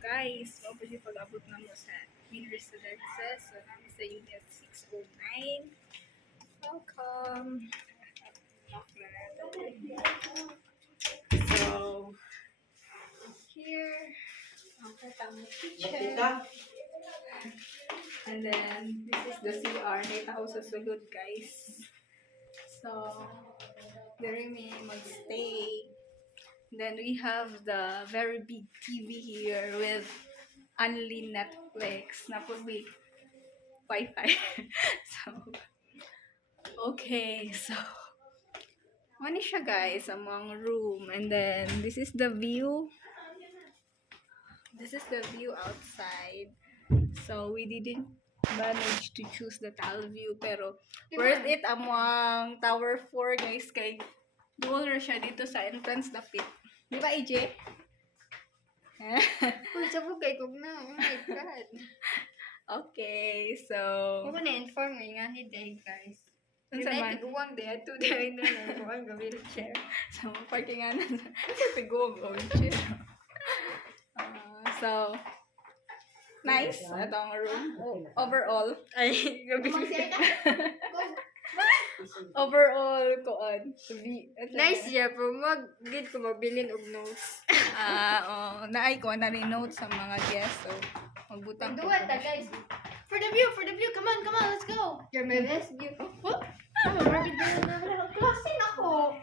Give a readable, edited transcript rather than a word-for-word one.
guys, mao pa siya pag-abot na mo sa main residences. So, namin sa Unit 609. Welcome! Lock na natin. So, here, ang katang kitchen. And then, this is the CR. Nakita ko sa sulod, guys. So, there may magstay. Then we have the very big TV here with only Netflix. Napos may Wi-Fi. So, okay. So, ano siya guys, among room. And then, this is the view. This is the view outside. So, we didn't manage to choose the tile view. Pero, worth it among Tower 4 guys. Kay dual na siya dito sa entrance dapit. Di ba, AJ? Uy, sabugay ko na. Oh my God. Okay, so... Ako na-inform nga hindi guys. Ano sa man? United uwang day at 2 day na lang ko ang wheelchair. So, parking nga na sa tigong wheelchair. So, nice. Ito ang room. Overall. Ay, gabi. Overall, koan. Nice siya, pero mag-gid ko mabilin og notes. Naay ko na rin note sa mga guests. So, magbutang ko. Duwa ta guys. For the view, come on, let's go. You're my best view. What? Oh, rapid na. Klase na ko.